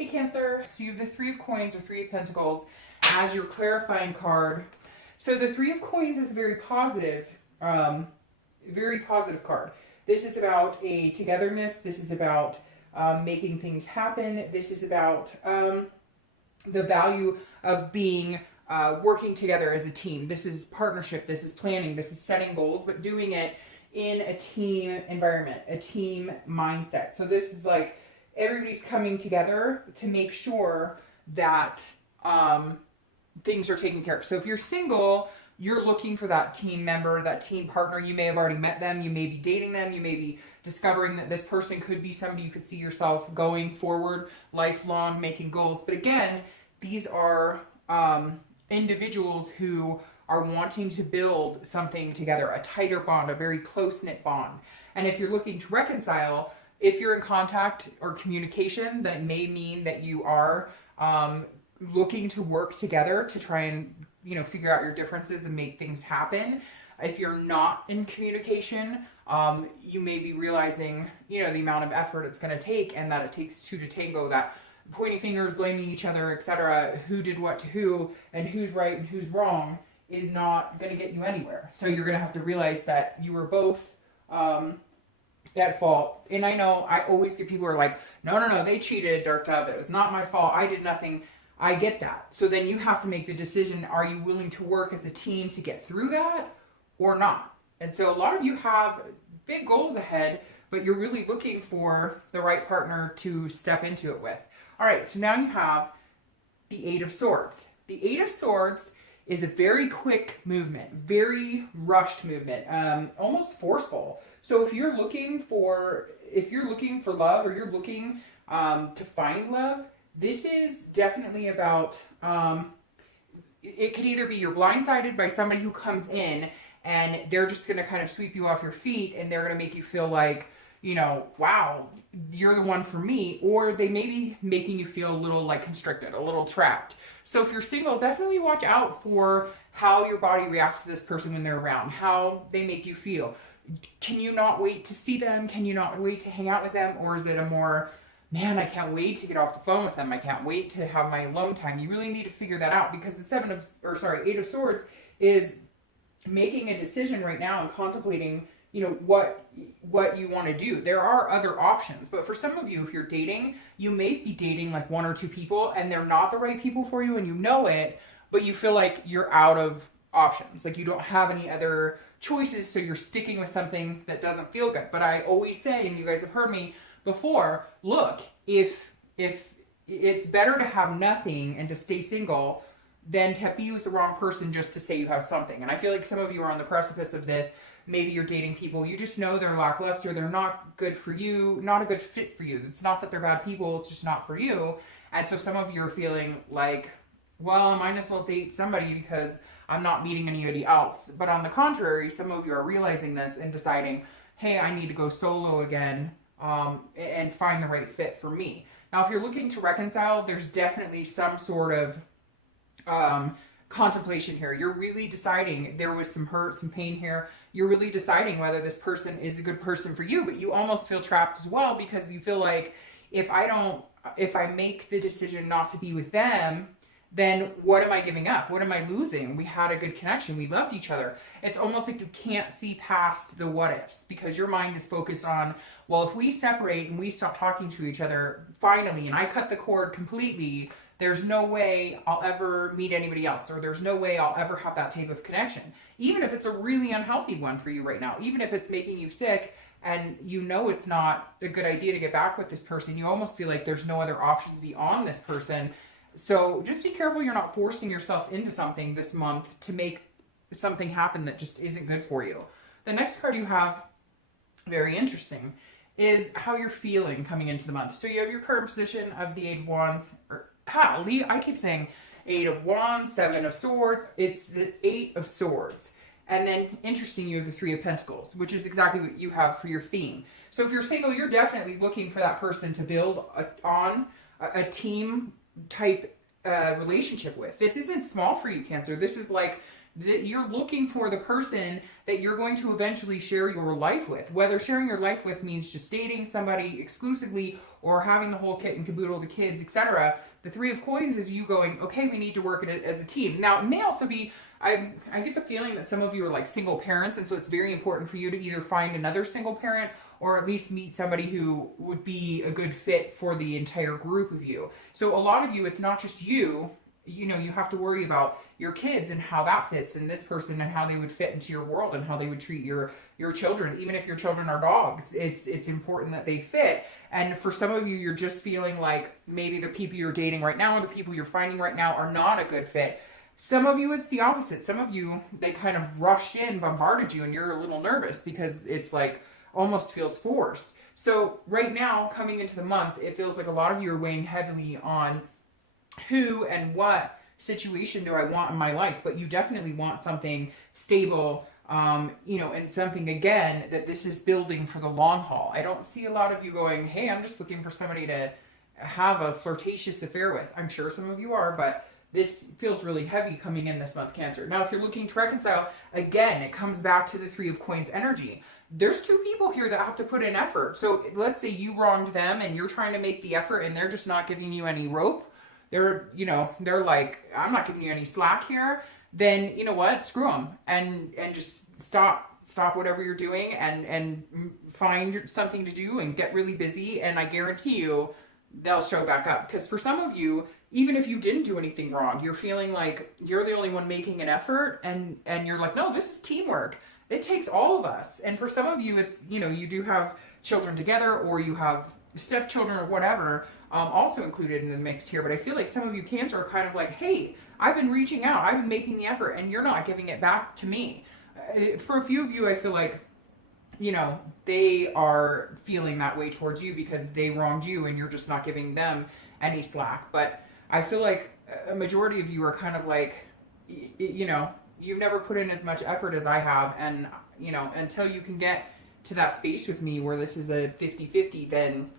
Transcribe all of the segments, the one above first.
Hey Cancer, so you have the Three of Coins or Three of Pentacles as your clarifying card. So the Three of Coins is very positive card. This is about a togetherness. This is about making things happen. This is about the value of being working together as a team. This is partnership. This is planning. This is setting goals, but doing it in a team environment, a team mindset. So this is like everybody's coming together to make sure that things are taken care of. So if you're single, you're looking for that team member, that team partner. You may have already met them. You may be dating them. You may be discovering that this person could be somebody you could see yourself going forward, lifelong, making goals. But again, these are individuals who are wanting to build something together, a tighter bond, a very close-knit bond. And if you're looking to reconcile, if you're in contact or communication, that may mean that you are looking to work together to try and, figure out your differences and make things happen. If you're not in communication, you may be realizing, the amount of effort it's going to take and that it takes two to tango, that pointing fingers, blaming each other, etc., who did what to who, and who's right and who's wrong is not going to get you anywhere. So you're going to have to realize that you were both at fault. And I know I always get people who are like, no, they cheated, Dark Dove. It was not my fault. I did nothing. I get that. So then you have to make the decision, are you willing to work as a team to get through that or not? And so a lot of you have big goals ahead, but you're really looking for the right partner to step into it with. All right, so now you have the Eight of Swords. The Eight of Swords is a very quick movement, very rushed movement, almost forceful. So if you're looking for love, or you're looking to find love, this is definitely about, it could either be you're blindsided by somebody who comes in and they're just going to kind of sweep you off your feet and they're going to make you feel like, wow, you're the one for me, or they may be making you feel a little like constricted, a little trapped. So if you're single, definitely watch out for how your body reacts to this person when they're around, how they make you feel. Can you not wait to see them? Can you not wait to hang out with them? Or is it a more, man, I can't wait to get off the phone with them. I can't wait to have my alone time. You really need to figure that out, because the Eight of Swords is making a decision right now and contemplating, what you want to do. There are other options, but for some of you, if you're dating, you may be dating like one or two people and they're not the right people for you and you know it, but you feel like you're out of options. Like you don't have any other choices, so you're sticking with something that doesn't feel good. But I always say, and you guys have heard me before, look, if it's better to have nothing and to stay single than to be with the wrong person just to say you have something. And I feel like some of you are on the precipice of this. Maybe you're dating people, you just know they're lackluster, they're not good for you, not a good fit for you. It's not that they're bad people, it's just not for you. And so some of you are feeling like, well, I might as well date somebody because I'm not meeting anybody else. But on the contrary, some of you are realizing this and deciding, hey, I need to go solo again and find the right fit for me. Now, if you're looking to reconcile, there's definitely some sort of contemplation here. You're really deciding, there was some hurt, some pain here. You're really deciding whether this person is a good person for you, but you almost feel trapped as well, because you feel like if I make the decision not to be with them, then what am I giving up? What am I losing? We had a good connection. We loved each other. It's almost like you can't see past the what ifs, because your mind is focused on, well, if we separate and we stop talking to each other finally, and I cut the cord completely, there's no way I'll ever meet anybody else, or there's no way I'll ever have that type of connection. Even if it's a really unhealthy one for you right now, even if it's making you sick and it's not a good idea to get back with this person, you almost feel like there's no other options beyond this person. So just be careful you're not forcing yourself into something this month to make something happen that just isn't good for you. The next card you have, very interesting, is how you're feeling coming into the month. So you have your current position of the Eight of Wands, I keep saying Eight of Wands, Seven of Swords. It's the Eight of Swords. And then, interesting, you have the Three of Pentacles, which is exactly what you have for your theme. So if you're single, you're definitely looking for that person to build on a team type relationship with. This isn't small for you, Cancer. This is like that you're looking for the person that you're going to eventually share your life with. Whether sharing your life with means just dating somebody exclusively or having the whole kit and caboodle, the kids, etc. The Three of Coins is you going, okay, we need to work it as a team. Now, it may also be, I get the feeling that some of you are like single parents, and so it's very important for you to either find another single parent or at least meet somebody who would be a good fit for the entire group of you. So a lot of you, it's not just you. You know, you have to worry about your kids and how that fits in this person and how they would fit into your world and how they would treat your children. Even if your children are dogs, it's important that they fit. And for some of you, you're just feeling like maybe the people you're dating right now or the people you're finding right now are not a good fit. Some of you, it's the opposite. Some of you, they kind of rushed in, bombarded you, and you're a little nervous because it's like almost feels forced. So right now, coming into the month, it feels like a lot of you are weighing heavily on who and what situation do I want in my life, but you definitely want something stable, you know, and something, again, that this is building for the long haul. I don't see a lot of you going, hey, I'm just looking for somebody to have a flirtatious affair with. I'm sure some of you are, but this feels really heavy coming in this month, Cancer. Now, if you're looking to reconcile, again, it comes back to the Three of Coins energy. There's two people here that have to put in effort. So let's say you wronged them and you're trying to make the effort and they're just not giving you any rope. They're, you know, they're like, I'm not giving you any slack here. Then, you know what? Screw them and just stop whatever you're doing and find something to do and get really busy. And I guarantee you they'll show back up. Because for some of you, even if you didn't do anything wrong, you're feeling like you're the only one making an effort and you're like, no, this is teamwork. It takes all of us. And for some of you, it's, you know, you do have children together or you have stepchildren or whatever, also included in the mix here. But I feel like some of you, Cancer, are kind of like, hey, I've been reaching out, I've been making the effort, and you're not giving it back to me. For a few of you, I feel like, you know, they are feeling that way towards you because they wronged you and you're just not giving them any slack. But I feel like a majority of you are kind of like, you know, you've never put in as much effort as I have. And, you know, until you can get to that space with me where this is a 50-50, then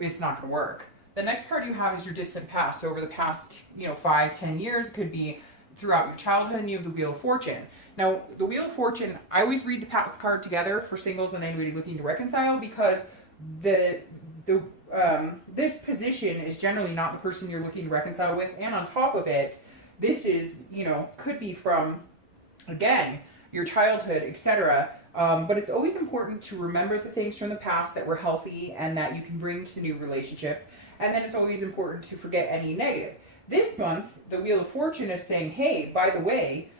it's not going to work. The next card you have is your distant past. So over the past, you know, 5-10 years, could be throughout your childhood, and you have the Wheel of Fortune. Now, the Wheel of Fortune, I always read the past card together for singles and anybody looking to reconcile, because this position is generally not the person you're looking to reconcile with. And on top of it, this is, you know, could be from, again, your childhood, etc. But it's always important to remember the things from the past that were healthy and that you can bring to new relationships. And then it's always important to forget any negative. This month, the Wheel of Fortune is saying, hey, by the way,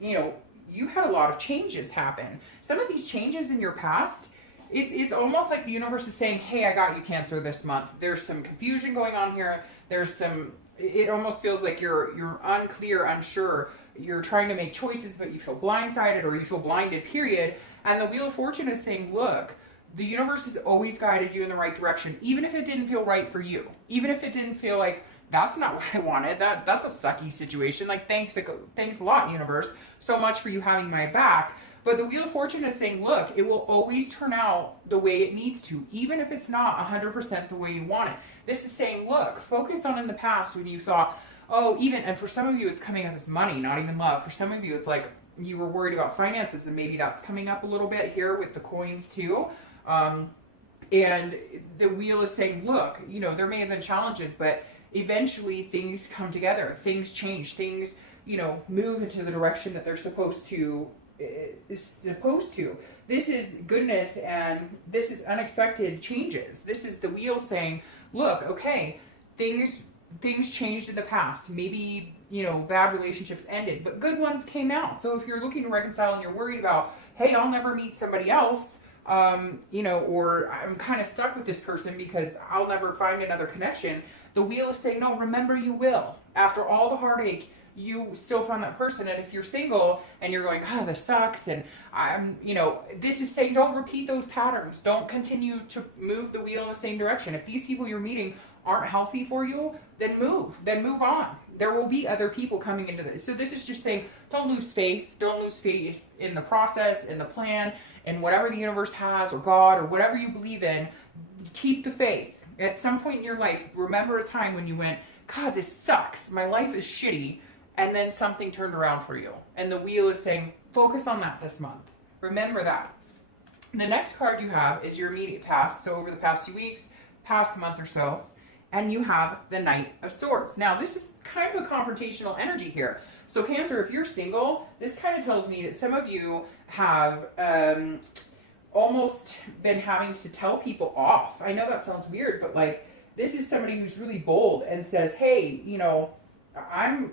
you know, you had a lot of changes happen. Some of these changes in your past, it's almost like the universe is saying, hey, I got you, Cancer, this month. There's some confusion going on here. There's some, it almost feels like you're unclear, unsure. You're trying to make choices, but you feel blindsided or you feel blinded, period. And the Wheel of Fortune is saying, look, the universe has always guided you in the right direction, even if it didn't feel right for you. Even if it didn't feel like, that's not what I wanted. That's a sucky situation. Like, thanks a lot, universe, so much for you having my back. But the Wheel of Fortune is saying, look, it will always turn out the way it needs to, even if it's not 100% the way you want it. This is saying, look, focus on in the past when you thought, oh, even, and for some of you, it's coming up as money, not even love. For some of you, it's like you were worried about finances, and maybe that's coming up a little bit here with the coins too. And the wheel is saying, look, you know, there may have been challenges, but eventually things come together, things change, things, you know, move into the direction that they're supposed to. This is goodness, and this is unexpected changes. This is the wheel saying, look, okay, things changed in the past. Maybe, you know, bad relationships ended, but good ones came out. So if you're looking to reconcile and you're worried about, hey, I'll never meet somebody else, you know, or I'm kind of stuck with this person because I'll never find another connection, the wheel is saying, no, remember, you will. After all the heartache, you still found that person. And if you're single and you're going, oh, this sucks, and I'm, you know, this is saying, don't repeat those patterns. Don't continue to move the wheel in the same direction. If these people you're meeting aren't healthy for you, then move on. There will be other people coming into this. So this is just saying, don't lose faith. Don't lose faith in the process, in the plan, in whatever the universe has, or God, or whatever you believe in. Keep the faith. At some point in your life, remember a time when you went, God, this sucks. My life is shitty. and then something turned around for you. And the wheel is saying, focus on that this month. Remember that. The next card you have is your immediate past. So over the past few weeks, past month or so, and you have the Knight of Swords. Now, this is kind of a confrontational energy here. So Cancer, if you're single, this kind of tells me that some of you have almost been having to tell people off. I know that sounds weird, but like, this is somebody who's really bold and says, hey, you know, I'm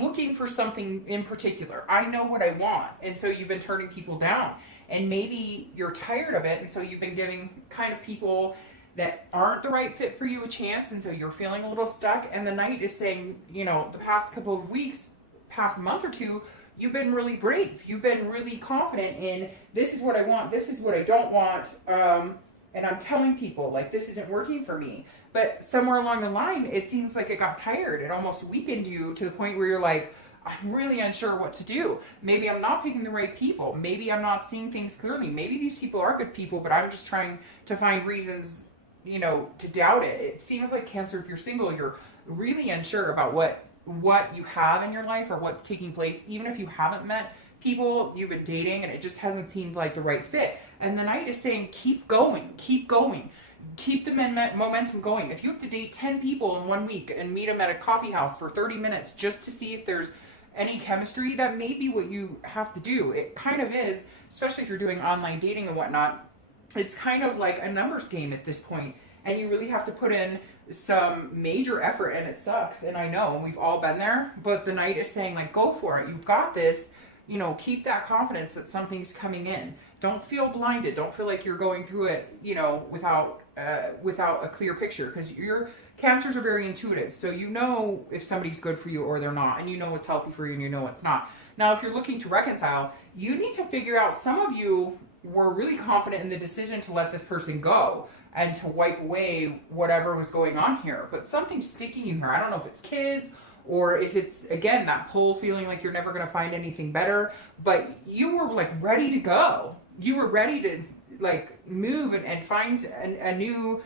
looking for something in particular. I know what I want. And so you've been turning people down. And maybe you're tired of it, and so you've been giving kind of people that aren't the right fit for you a chance, and so you're feeling a little stuck. And the Knight is saying, you know, the past couple of weeks, past month or two, you've been really brave. You've been really confident in, this is what I want, this is what I don't want, and I'm telling people, like, this isn't working for me. But somewhere along the line, it seems like it got tired. It almost weakened you to the point where you're like, I'm really unsure what to do. Maybe I'm not picking the right people. Maybe I'm not seeing things clearly. Maybe these people are good people, but I'm just trying to find reasons, you know, to doubt it. It seems like Cancer, if you're single, you're really unsure about what you have in your life or what's taking place. Even if you haven't met people, you've been dating, and it just hasn't seemed like the right fit. And the Knight is saying, keep going, keep going. Keep the momentum going. If you have to date 10 people in 1 week and meet them at a coffee house for 30 minutes just to see if there's any chemistry, that may be what you have to do. It kind of is, especially if you're doing online dating and whatnot. It's kind of like a numbers game at this point, and you really have to put in some major effort, and it sucks. And I know we've all been there, but the Knight is saying, like, go for it. You've got this. You know, keep that confidence that something's coming in. Don't feel blinded. Don't feel like you're going through it, you know, without a clear picture, because your Cancers are very intuitive. So you know if somebody's good for you or they're not, and you know what's healthy for you and you know what's not. Now, if you're looking to reconcile, you need to figure out, some of you were really confident in the decision to let this person go and to wipe away whatever was going on here, but something's sticking you here. I don't know if it's kids, or if it's, again, that pull, feeling like you're never going to find anything better, but you were like ready to go. You were ready to like move and find a new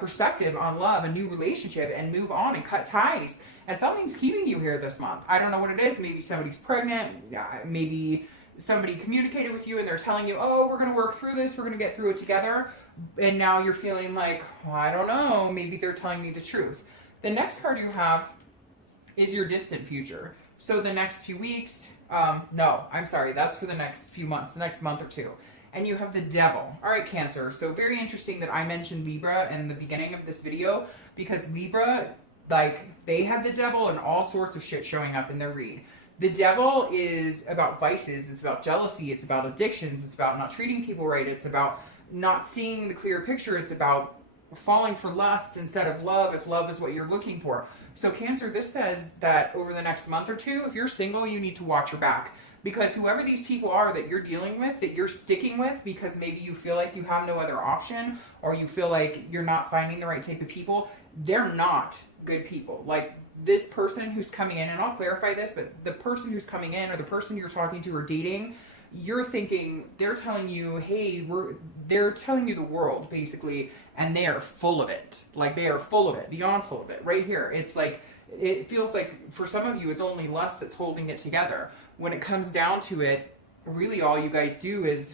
perspective on love, a new relationship, and move on and cut ties. And something's keeping you here this month. I don't know what it is. Maybe somebody's pregnant. Maybe somebody communicated with you and they're telling you, oh, we're going to work through this. We're going to get through it together. And now you're feeling like, well, I don't know. Maybe they're telling me the truth. The next card you have is your distant future. So the next few weeks, no, I'm sorry, that's for the next few months, the next month or two. And you have the Devil. All right, Cancer. So very interesting that I mentioned Libra in the beginning of this video, because Libra, like, they have the Devil and all sorts of shit showing up in their read. The Devil is about vices, it's about jealousy, it's about addictions, it's about not treating people right, it's about not seeing the clear picture, it's about falling for lust instead of love, if love is what you're looking for. So Cancer, this says that over the next month or two, if you're single, you need to watch your back. Because whoever these people are that you're dealing with, that you're sticking with, because maybe you feel like you have no other option, or you feel like you're not finding the right type of people, they're not good people. Like, this person who's coming in, and I'll clarify this, but the person who's coming in, or the person you're talking to or dating, you're thinking, they're telling you, hey, they're telling you the world, basically, and they are full of it. Like, they are full of it, beyond full of it. Right here, it's like, it feels like for some of you, it's only lust that's holding it together. When it comes down to it, really all you guys do is,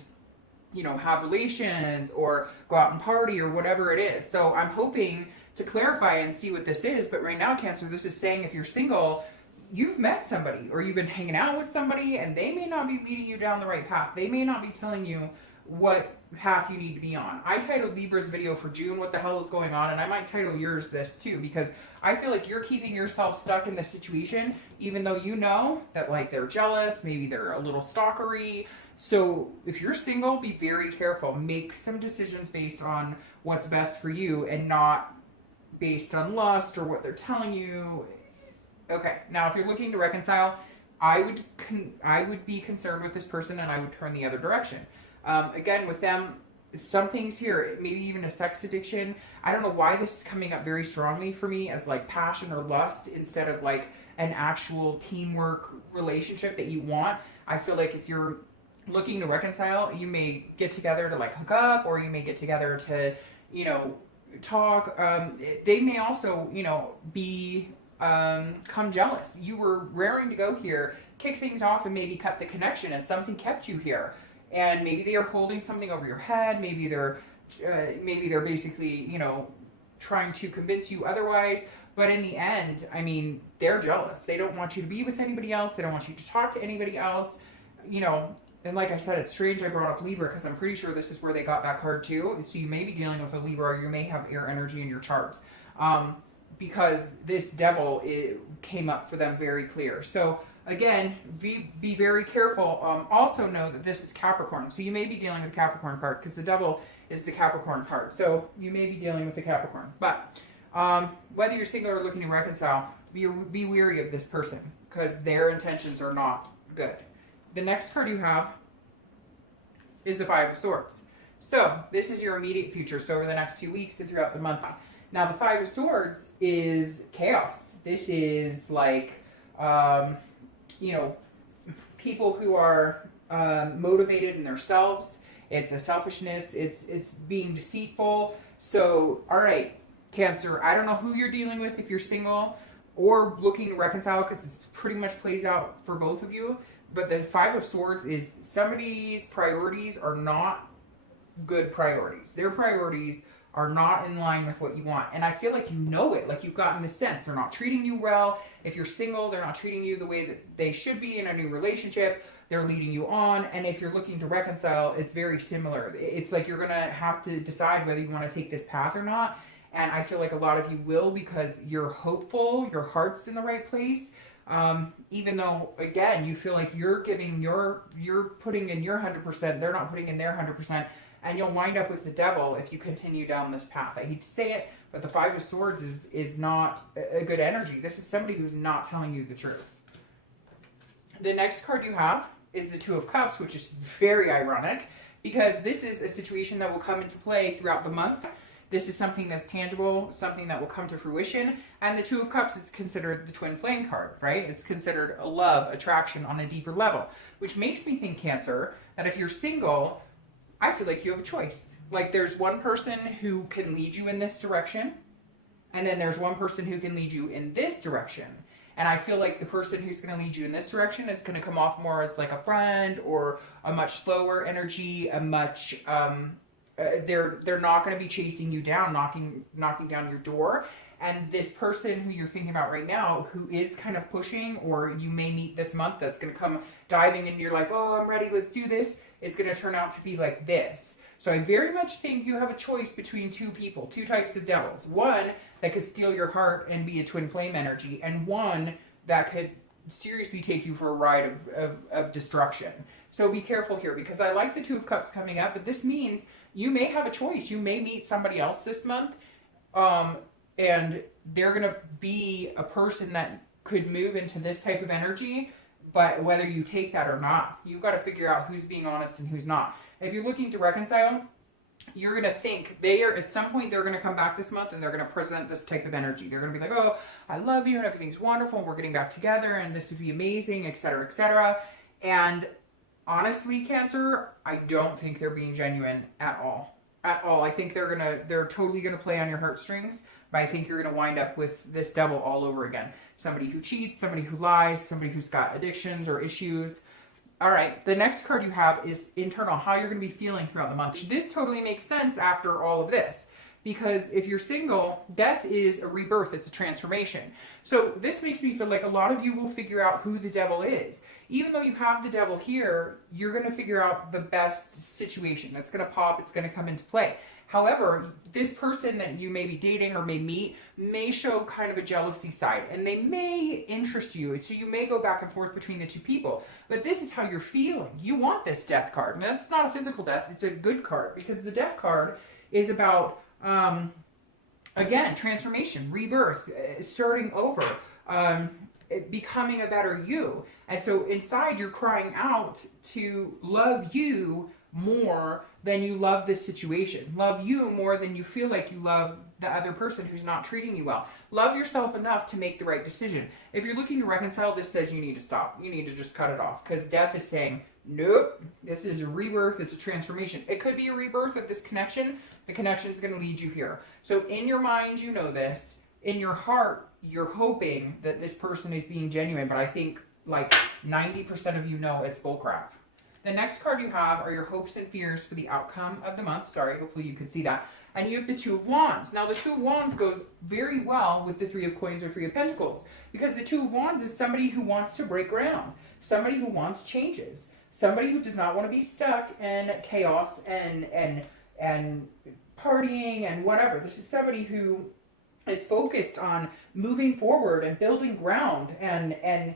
you know, have relations or go out and party or whatever it is. So I'm hoping to clarify and see what this is. But right now, Cancer, this is saying if you're single, you've met somebody or you've been hanging out with somebody, and they may not be leading you down the right path. They may not be telling you what path you need to be on. I titled Libra's video for June, what the hell is going on? And I might title yours this too, because I feel like you're keeping yourself stuck in this situation, even though you know that, like, they're jealous, maybe they're a little stalkery. So if you're single, be very careful. Make some decisions based on what's best for you and not based on lust or what they're telling you. Okay, now if you're looking to reconcile, I would be concerned with this person, and I would turn the other direction. Again, with them, some things here, maybe even a sex addiction. I don't know why this is coming up very strongly for me as like passion or lust instead of like an actual teamwork relationship that you want. I feel like if you're looking to reconcile, you may get together to like hook up, or you may get together to, you know, talk. They may also, you know, be come jealous. You were raring to go here, kick things off, and maybe cut the connection, and something kept you here. And maybe they are holding something over your head. Maybe they're basically, you know, trying to convince you otherwise. But in the end, I mean, they're jealous. They don't want you to be with anybody else. They don't want you to talk to anybody else. You know, and like I said, it's strange I brought up Libra because I'm pretty sure this is where they got that card too. So you may be dealing with a Libra, or you may have air energy in your charts. Because this devil came up for them very clear. So again, be very careful. Also know that this is Capricorn. So you may be dealing with Capricorn card because the devil is the Capricorn card. So you may be dealing with the Capricorn. But whether you're single or looking to reconcile, be wary of this person because their intentions are not good. The next card you have is the Five of Swords. So this is your immediate future. So over the next few weeks and throughout the month. Now the Five of Swords is chaos. This is like, you know, people who are motivated in themselves. It's a selfishness. It's being deceitful. So, all right, Cancer, I don't know who you're dealing with if you're single or looking to reconcile because this pretty much plays out for both of you. But the Five of Swords is somebody's priorities are not good priorities. Their priorities are not in line with what you want. And I feel like you know it, like you've gotten the sense. They're not treating you well. If you're single, they're not treating you the way that they should be in a new relationship. They're leading you on. And if you're looking to reconcile, it's very similar. It's like you're going to have to decide whether you want to take this path or not. And I feel like a lot of you will because you're hopeful, your heart's in the right place. Even though, again, you feel like you're giving you're putting in your 100%, they're not putting in their 100%. And you'll wind up with the devil if you continue down this path. I hate to say it, but the Five of Swords is not a good energy. This is somebody who's not telling you the truth. The next card you have is the Two of Cups, which is very ironic because this is a situation that will come into play throughout the month. This is something that's tangible, something that will come to fruition. And the Two of Cups is considered the twin flame card, right? It's considered a love, attraction on a deeper level, which makes me think, Cancer, that if you're single, I feel like you have a choice. Like there's one person who can lead you in this direction, and then there's one person who can lead you in this direction. And I feel like the person who's going to lead you in this direction is going to come off more as like a friend or a much slower energy, a much they're not going to be chasing you down, knocking down your door. And this person who you're thinking about right now, who is kind of pushing, or you may meet this month, that's going to come diving into your life, oh, I'm ready, let's do this, is going to turn out to be like this. So I very much think you have a choice between two people, two types of devils. One that could steal your heart and be a twin flame energy, and one that could seriously take you for a ride of destruction. So be careful here, because I like the Two of Cups coming up, but this means you may have a choice. You may meet somebody else this month, and they're going to be a person that could move into this type of energy, but whether you take that or not, you've got to figure out who's being honest and who's not. If you're looking to reconcile, you're going to think at some point they're going to come back this month and they're going to present this type of energy. They're going to be like, oh, I love you and everything's wonderful and we're getting back together and this would be amazing, etc., etc. And honestly, Cancer, I don't think they're being genuine at all. At all. I think they're totally going to play on your heartstrings, but I think you're going to wind up with this devil all over again. Somebody who cheats, somebody who lies, somebody who's got addictions or issues. All right, the next card you have is internal, how you're going to be feeling throughout the month. This totally makes sense after all of this, because if you're single, death is a rebirth, it's a transformation. So this makes me feel like a lot of you will figure out who the devil is. Even though you have the devil here, you're going to figure out the best situation. That's going to pop, it's going to come into play. However, this person that you may be dating or may meet may show kind of a jealousy side, and they may interest you. So you may go back and forth between the two people. But this is how you're feeling. You want this death card. And that's not a physical death. It's a good card, because the death card is about, again, transformation, rebirth, starting over, becoming a better you. And so inside you're crying out to love you more than you love this situation. Love you more than you feel like you love the other person who's not treating you well. Love yourself enough to make the right decision. If you're looking to reconcile, this says you need to stop. You need to just cut it off, because death is saying, nope, this is a rebirth, it's a transformation. It could be a rebirth of this connection. The connection is going to lead you here. So in your mind, you know this. in your heart, you're hoping that this person is being genuine, but I think like 90% of you know it's bullcrap. The next card you have are your hopes and fears for the outcome of the month. Sorry, hopefully you can see that. And you have the Two of Wands. Now the Two of Wands goes very well with the Three of Coins or Three of Pentacles, because the Two of Wands is somebody who wants to break ground, somebody who wants changes, somebody who does not want to be stuck in chaos and partying and whatever. This is somebody who is focused on moving forward and building ground and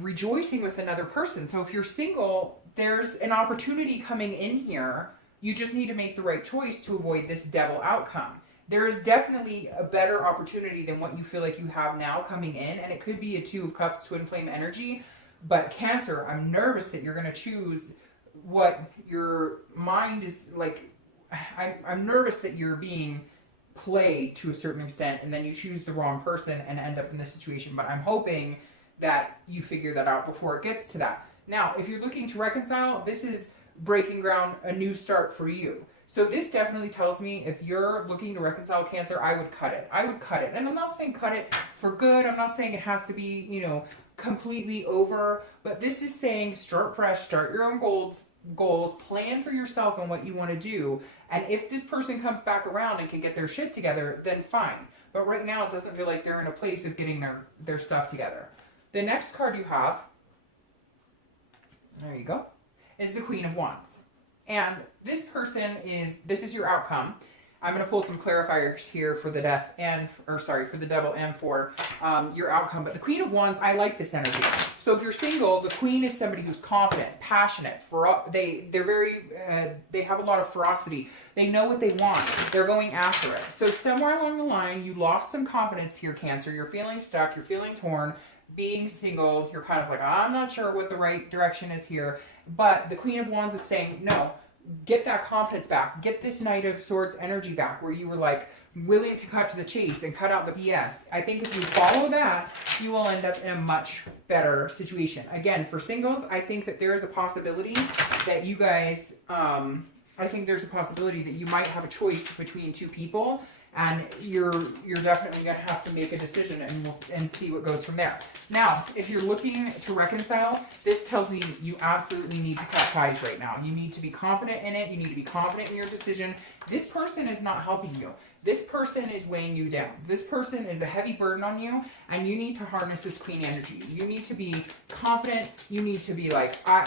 rejoicing with another person. So if you're single, there's an opportunity coming in here. You just need to make the right choice to avoid this devil outcome. There is definitely a better opportunity than what you feel like you have now coming in, and it could be a Two of Cups, twin flame energy. But Cancer, I'm nervous that you're going to choose what your mind is like. I'm nervous that you're being played to a certain extent, and then you choose the wrong person and end up in this situation. But I'm hoping that you figure that out before it gets to that. Now, if you're looking to reconcile, this is breaking ground, a new start for you. So this definitely tells me if you're looking to reconcile, Cancer, I would cut it. I would cut it. And I'm not saying cut it for good. I'm not saying it has to be, you know, completely over. But this is saying start fresh, start your own goals, plan for yourself and what you want to do. And if this person comes back around and can get their shit together, then fine. But right now it doesn't feel like they're in a place of getting their stuff together. The next card you have, there you go, is the Queen of Wands. And this person this is your outcome. I'm going to pull some clarifiers here for the for the devil and for your outcome. But the Queen of Wands, I like this energy. So if you're single, the Queen is somebody who's confident, passionate. They have a lot of ferocity. They know what they want. They're going after it. So somewhere along the line, you lost some confidence here, Cancer. You're feeling stuck. You're feeling torn. Being single, you're kind of like, I'm not sure what the right direction is here. But the Queen of Wands is saying, no, get that confidence back. Get this Knight of Swords energy back where you were like willing to cut to the chase and cut out the BS. I think if you follow that, you will end up in a much better situation. Again, for singles, I think that there is a possibility that you guys, I think there's a possibility that you might have a choice between two people. And you're definitely going to have to make a decision, and see what goes from there. Now, if you're looking to reconcile, this tells me you absolutely need to cut ties right now. You need to be confident in it. You need to be confident in your decision. This person is not helping you. This person is weighing you down. This person is a heavy burden on you, and you need to harness this Queen energy. You need to be confident. You need to be like, I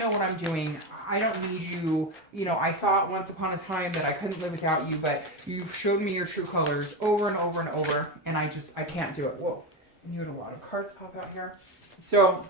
know what I'm doing. I don't need you. I thought once upon a time that I couldn't live without you, but you've showed me your true colors over and over and over, and I can't do it. Whoa, and you had a lot of cards pop out here. So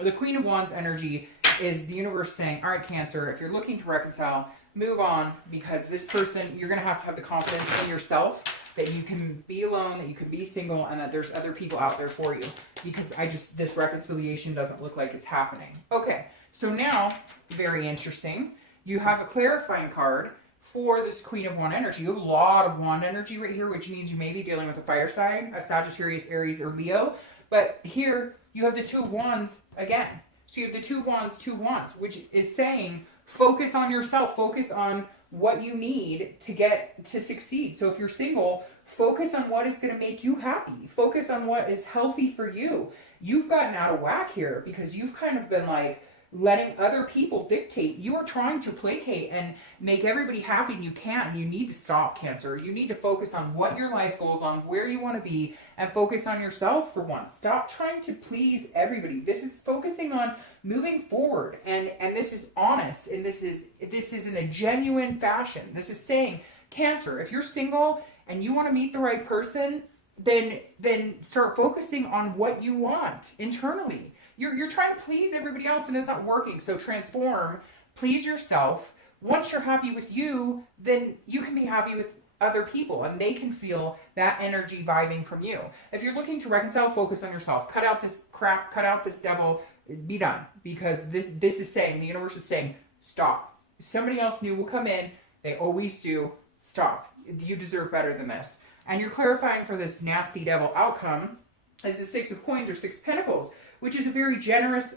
the Queen of Wands energy is the universe saying, all right, Cancer, if you're looking to reconcile, move on, because this person, you're going to have the confidence in yourself that you can be alone, that you can be single, and that there's other people out there for you, because this reconciliation doesn't look like it's happening. Okay, so now, very interesting, you have a clarifying card for this Queen of Wand energy. You have a lot of Wand energy right here, which means you may be dealing with a fire sign, a Sagittarius, Aries, or Leo. But here, you have the Two of Wands again. So you have the Two of Wands, which is saying, focus on yourself. Focus on what you need to succeed. So if you're single, focus on what is going to make you happy. Focus on what is healthy for you. You've gotten out of whack here because you've kind of been like letting other people dictate. You are trying to placate and make everybody happy, and you can't. You need to stop, Cancer. You need to focus on what your life goals on, where you want to be, and focus on yourself for once. Stop trying to please everybody. This is focusing on moving forward, and this is honest, and this is in a genuine fashion. This is saying, Cancer, if you're single and you want to meet the right person, then start focusing on what you want internally. You're trying to please everybody else and it's not working. So transform, please yourself. Once you're happy with you, then you can be happy with other people and they can feel that energy vibing from you. If you're looking to reconcile, focus on yourself. Cut out this crap, cut out this devil, be done. Because this is saying, the universe is saying, stop. Somebody else new will come in. They always do. Stop. You deserve better than this. And you're clarifying for this nasty devil outcome is the Six of Coins or Six of Pentacles, which is a very generous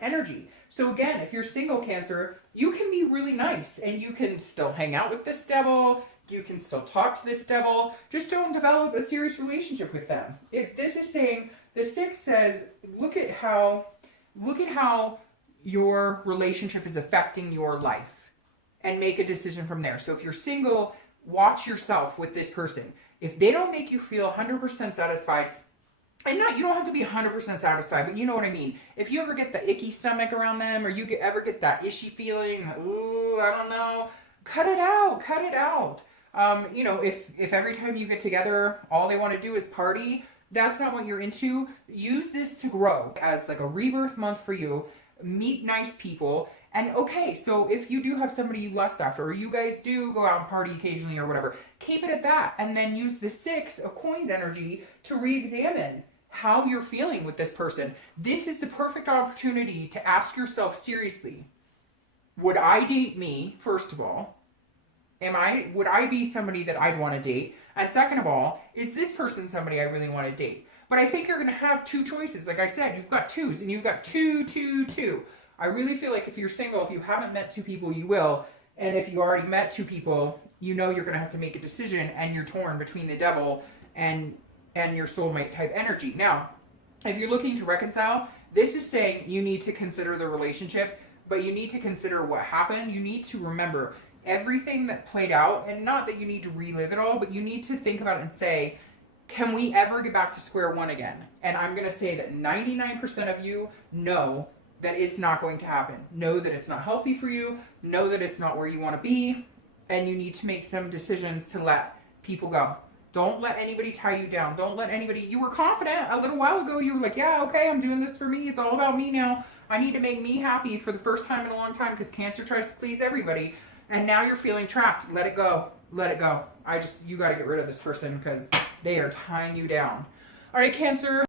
energy. So again, if you're single, Cancer, you can be really nice and you can still hang out with this devil, You can still talk to this devil. Just don't develop a serious relationship with them. This is saying, the 6 says, look at how your relationship is affecting your life and make a decision from there. So if you're single, watch yourself with this person. If they don't make you feel 100% satisfied, and you don't have to be 100% satisfied, but you know what I mean. If you ever get the icky stomach around them, or you ever get that ishy feeling, ooh, I don't know, cut it out. If every time you get together, all they want to do is party, that's not what you're into. Use this to grow as like a rebirth month for you. Meet nice people. And okay, so if you do have somebody you lust after, or you guys do go out and party occasionally or whatever, keep it at that. And then use the 6 of coins energy to re-examine how you're feeling with this person. This is the perfect opportunity to ask yourself seriously, would I date me, first of all? Would I be somebody that I'd want to date? And second of all, is this person somebody I really want to date? But I think you're going to have 2 choices. Like I said, you've got 2s, and you've got 2, 2, 2. I really feel like if you're single, if you haven't met 2 people, you will. And if you already met 2 people, you know you're going to have to make a decision, and you're torn between the devil and your soulmate type energy. Now, if you're looking to reconcile, this is saying you need to consider the relationship, but you need to consider what happened. You need to remember everything that played out, and not that you need to relive it all, but you need to think about it and say, can we ever get back to square one again? And I'm going to say that 99% of you know that it's not going to happen. Know that it's not healthy for you. Know that it's not where you want to be. And you need to make some decisions to let people go. Don't let anybody tie you down. Don't let anybody... You were confident a little while ago. You were like, yeah, okay, I'm doing this for me. It's all about me now. I need to make me happy for the first time in a long time, because Cancer tries to please everybody. And now you're feeling trapped. Let it go. Let it go. You got to get rid of this person because they are tying you down. All right, Cancer.